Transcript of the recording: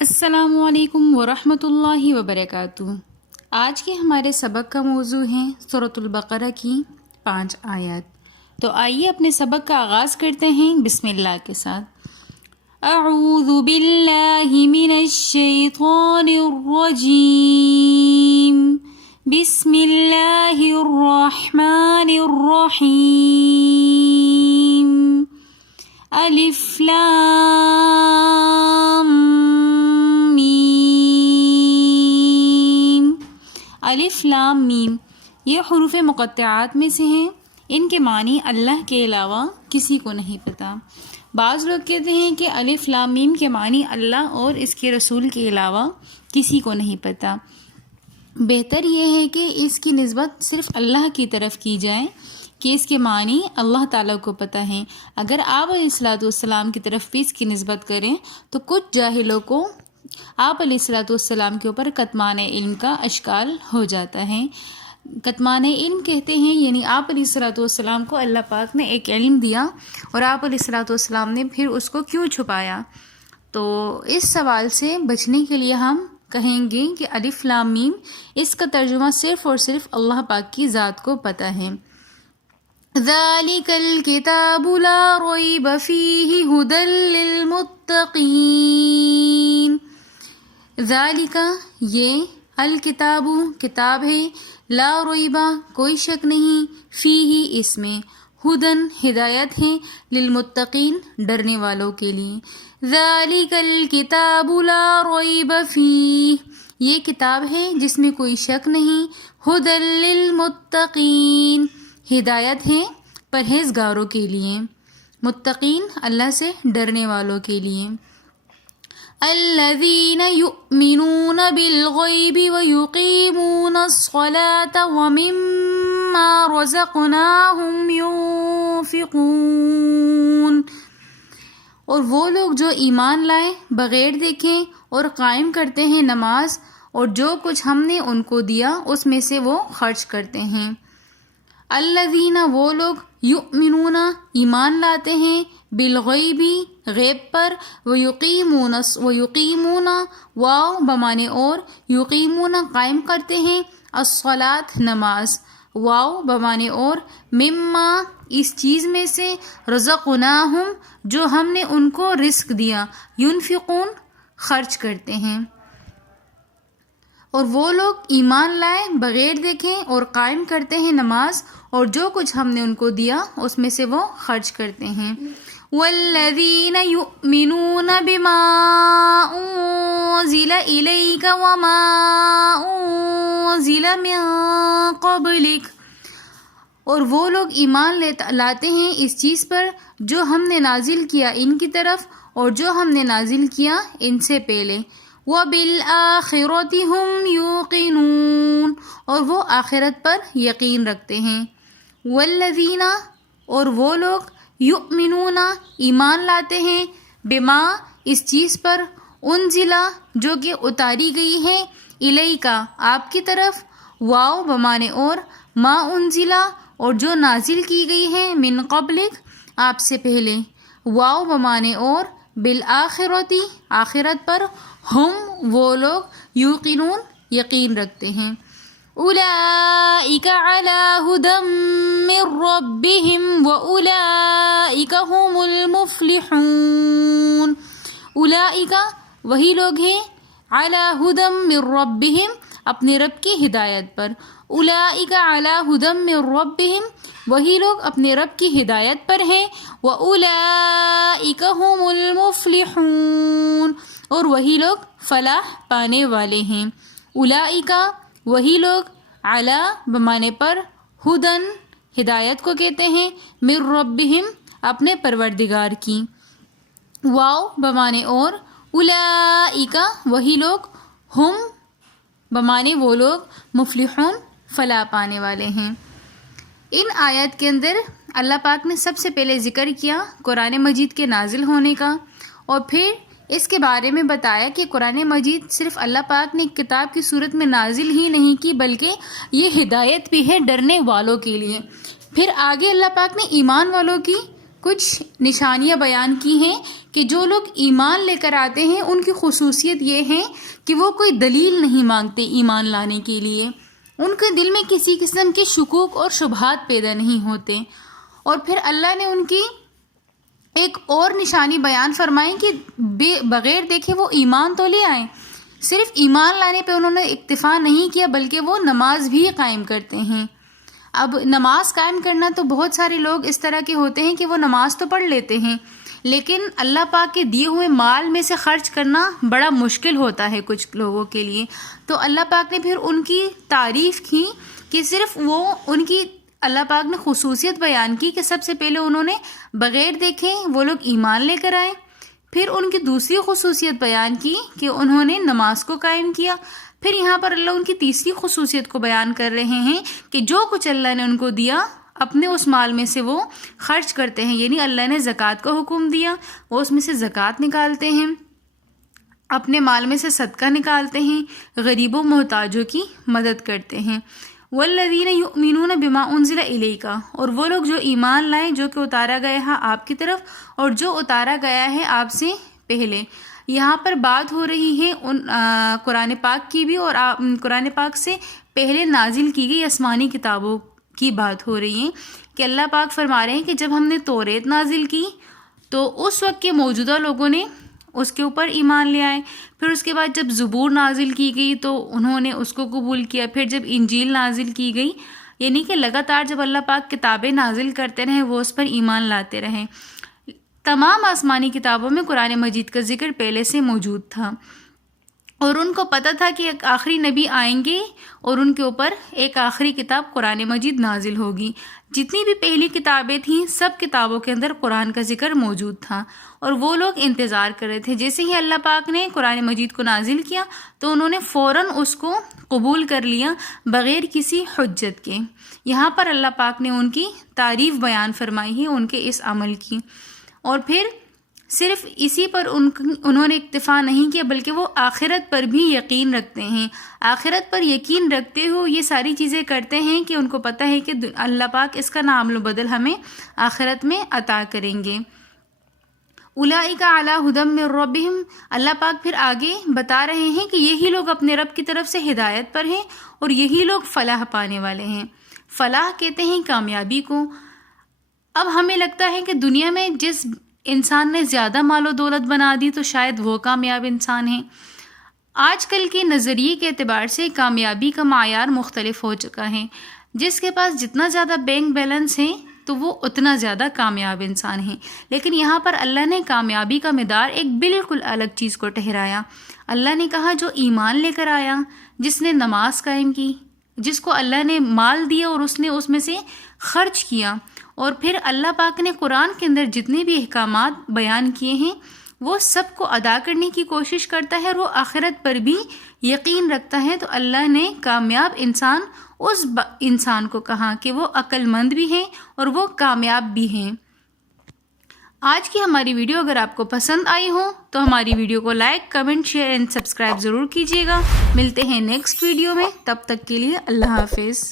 السلام علیکم ورحمۃ اللہ وبرکاتہ۔ آج کے ہمارے سبق کا موضوع ہے سورۃ البقرہ کی 5 آیات۔ تو آئیے اپنے سبق کا آغاز کرتے ہیں بسم اللہ کے ساتھ۔ اعوذ باللہ من الشیطان الرجیم، بسم اللہ الرحمن الرحیم، الف لام الف لام میم، یہ حروف مقطعات میں سے ہیں۔ ان کے معنی اللہ کے علاوہ کسی کو نہیں پتہ۔ بعض لوگ کہتے ہیں کہ الف لام میم کے معنی اللہ اور اس کے رسول کے علاوہ کسی کو نہیں پتہ۔ بہتر یہ ہے کہ اس کی نسبت صرف اللہ کی طرف کی جائے کہ اس کے معنی اللہ تعالیٰ کو پتہ ہیں۔ اگر آپ علیہ السلام کی طرف بھی اس کی نسبت کریں تو کچھ جاہلوں کو آپ علیہ السلام کے اوپر کتمان علم کا اشکال ہو جاتا ہے۔ کتمان علم کہتے ہیں یعنی آپ علیہ السلام کو اللہ پاک نے ایک علم دیا اور آپ علیہ السلام نے پھر اس کو کیوں چھپایا۔ تو اس سوال سے بچنے کے لیے ہم کہیں گے کہ الف لام میم اس کا ترجمہ صرف اور صرف اللہ پاک کی ذات کو پتہ ہے۔ ذَلِكَ الْكِتَابُ لَا رَيْبَ فِيهِ هُدًى لِّلْمُتَّقِينَ۔ ذَلِكَ یہ الکتاب کتاب ہے، لا ریب کوئی شک نہیں، فیہ اس میں، ہدن ہدایت ہے، للمتقین ڈرنے والوں کے لیے۔ ذَلِكَ الْكِتَابُ لَا رَيْبَ فِيهِ یہ کتاب ہے جس میں کوئی شک نہیں، ہدن للمتقین ہدایت ہے پرہیزگاروں کے لیے، متقین اللہ سے ڈرنے والوں کے لیے۔ الذین یؤمنون بالغیب ویقیمون الصلاة ومما رزقناہم ینفقون، اور وہ لوگ جو ایمان لائے بغیر دیکھیں اور قائم کرتے ہیں نماز، اور جو کچھ ہم نے ان کو دیا اس میں سے وہ خرچ کرتے ہیں۔ الذین وہ لوگ یؤمنون ایمان لاتے ہیں، بالغیبی غیب پر، ویقیمون واو بمانے اور، یقیمون قائم کرتے ہیں، الصلاۃ نماز واو بمانے اور، مما اس چیز میں سے، رزقناہم جو ہم نے ان کو رزق دیا، ینفقون خرچ کرتے ہیں۔ اور وہ لوگ ایمان لائے بغیر دیکھیں اور قائم کرتے ہیں نماز، اور جو کچھ ہم نے ان کو دیا اس میں سے وہ خرچ کرتے ہیں۔ والذین یؤمنون بما انزل الیک وما انزل من قبلک، اور وہ لوگ ایمان لاتے ہیں اس چیز پر جو ہم نے نازل کیا ان کی طرف اور جو ہم نے نازل کیا ان سے پہلے۔ وَبِالْآخِرَةِ هُمْ يُوقِنُونَ اور وہ آخرت پر یقین رکھتے ہیں۔ والذین اور وہ لوگ، یؤمنون ایمان لاتے ہیں، بما اس چیز پر، انزلا جو کہ اتاری گئی ہے، الیکا آپ کی طرف، واو بمانے اور، ما انزلا اور جو نازل کی گئی ہے، من قبلک آپ سے پہلے، واو بمانے اور، بالآخرتی آخرت پر، ہم وہ لوگ، یوقنون یقین رکھتے ہیں۔ اولئک علی ھدی من ربہم واولئک ھم المفلحون۔ اولئک وہی لوگ ہیں، علی ھدی من ربہم اپنے رب کی ہدایت پر، اولئک علی ھدی من ربہم وہی لوگ اپنے رب کی ہدایت پر ہیں، واولئک ھم المفلحون اور وہی لوگ فلاح پانے والے ہیں۔ اولئک وہی لوگ، علی بمانے پر، ہدن ہدایت کو کہتے ہیں، من ربہم اپنے پروردگار کی، واو بمانے اور، اولئک وہی لوگ، ہم بمانے وہ لوگ، مفلحون فلاح پانے والے ہیں۔ ان آیات کے اندر اللہ پاک نے سب سے پہلے ذکر کیا قرآن مجید کے نازل ہونے کا، اور پھر اس کے بارے میں بتایا کہ قرآن مجید صرف اللہ پاک نے کتاب کی صورت میں نازل ہی نہیں کی بلکہ یہ ہدایت بھی ہے ڈرنے والوں کے لیے۔ پھر آگے اللہ پاک نے ایمان والوں کی کچھ نشانیاں بیان کی ہیں کہ کہ جو لوگ ایمان لے کر آتے ہیں ان کی خصوصیت یہ ہے کہ وہ کوئی دلیل نہیں مانگتے ایمان لانے کے لیے، ان کے دل میں کسی قسم کے شکوک اور شبہات پیدا نہیں ہوتے۔ اور پھر اللہ نے ان کی ایک اور نشانی بیان فرمائی کہ بغیر دیکھے وہ ایمان تو لے آئیں، صرف ایمان لانے پہ انہوں نے اکتفا نہیں کیا بلکہ وہ نماز بھی قائم کرتے ہیں۔ اب نماز قائم کرنا تو بہت سارے لوگ اس طرح کے ہوتے ہیں کہ وہ نماز تو پڑھ لیتے ہیں لیکن اللہ پاک کے دیے ہوئے مال میں سے خرچ کرنا بڑا مشکل ہوتا ہے کچھ لوگوں کے لیے۔ تو اللہ پاک نے پھر ان کی تعریف کی کہ صرف وہ ان کی اللہ پاک نے خصوصیت بیان کی کہ سب سے پہلے انہوں نے بغیر دیکھے وہ لوگ ایمان لے کر آئے، پھر ان کی دوسری خصوصیت بیان کی کہ انہوں نے نماز کو قائم کیا، پھر یہاں پر اللہ ان کی تیسری خصوصیت کو بیان کر رہے ہیں کہ جو کچھ اللہ نے ان کو دیا اپنے اس مال میں سے وہ خرچ کرتے ہیں، یعنی اللہ نے زکوٰۃ کا حکم دیا، وہ اس میں سے زکوٰۃ نکالتے ہیں، اپنے مال میں سے صدقہ نکالتے ہیں، غریبوں محتاجوں کی مدد کرتے ہیں۔ والذین یؤمنون بما انزل الیک، اور وہ لوگ جو ایمان لائیں جو کہ اتارا گیا ہے آپ کی طرف اور جو اتارا گیا ہے آپ سے پہلے۔ یہاں پر بات ہو رہی ہے قرآن پاک کی بھی اور قرآن پاک سے پہلے نازل کی گئی آسمانی کتابوں کی بات ہو رہی ہے کہ اللہ پاک فرما رہے ہیں کہ جب ہم نے توریت نازل کی تو اس وقت کے موجودہ لوگوں نے اس کے اوپر ایمان لے آئے، پھر اس کے بعد جب زبور نازل کی گئی تو انہوں نے اس کو قبول کیا، پھر جب انجیل نازل کی گئی، یعنی کہ لگاتار جب اللہ پاک کتابیں نازل کرتے رہے وہ اس پر ایمان لاتے رہے۔ تمام آسمانی کتابوں میں قرآن مجید کا ذکر پہلے سے موجود تھا اور ان کو پتہ تھا کہ ایک آخری نبی آئیں گے اور ان کے اوپر ایک آخری کتاب قرآن مجید نازل ہوگی۔ جتنی بھی پہلی کتابیں تھیں سب کتابوں کے اندر قرآن کا ذکر موجود تھا اور وہ لوگ انتظار کر رہے تھے۔ جیسے ہی اللہ پاک نے قرآن مجید کو نازل کیا تو انہوں نے فوراً اس کو قبول کر لیا بغیر کسی حجت کے۔ یہاں پر اللہ پاک نے ان کی تعریف بیان فرمائی ہے ان کے اس عمل کی، اور پھر صرف اسی پر انہوں نے اکتفا نہیں کیا بلکہ وہ آخرت پر بھی یقین رکھتے ہیں۔ آخرت پر یقین رکھتے ہوئے یہ ساری چیزیں کرتے ہیں کہ ان کو پتہ ہے کہ اللہ پاک اس کا نام و بدل ہمیں آخرت میں عطا کریں گے۔ اولئک علی ھدی من ربہم، اللہ پاک پھر آگے بتا رہے ہیں کہ یہی لوگ اپنے رب کی طرف سے ہدایت پر ہیں اور یہی لوگ فلاح پانے والے ہیں۔ فلاح کہتے ہیں کامیابی کو۔ اب ہمیں لگتا ہے کہ دنیا میں جس انسان نے زیادہ مال و دولت بنا دی تو شاید وہ کامیاب انسان ہے۔ آج کل کے نظریے کے اعتبار سے کامیابی کا معیار مختلف ہو چکا ہے۔ جس کے پاس جتنا زیادہ بینک بیلنس ہے تو وہ اتنا زیادہ کامیاب انسان ہے، لیکن یہاں پر اللہ نے کامیابی کا معیار ایک بالکل الگ چیز کو ٹھہرایا۔ اللہ نے کہا جو ایمان لے کر آیا، جس نے نماز قائم کی، جس کو اللہ نے مال دیا اور اس نے اس میں سے خرچ کیا، اور پھر اللہ پاک نے قرآن کے اندر جتنے بھی احکامات بیان کیے ہیں وہ سب کو ادا کرنے کی کوشش کرتا ہے اور وہ آخرت پر بھی یقین رکھتا ہے، تو اللہ نے کامیاب انسان اس انسان کو کہا کہ وہ عقل مند بھی ہیں اور وہ کامیاب بھی ہیں۔ آج کی ہماری ویڈیو اگر آپ کو پسند آئی ہو تو ہماری ویڈیو کو like, comment, share and subscribe ضرور کیجیے گا۔ ملتے ہیں نیکسٹ ویڈیو میں، تب تک کے لیے اللہ حافظ۔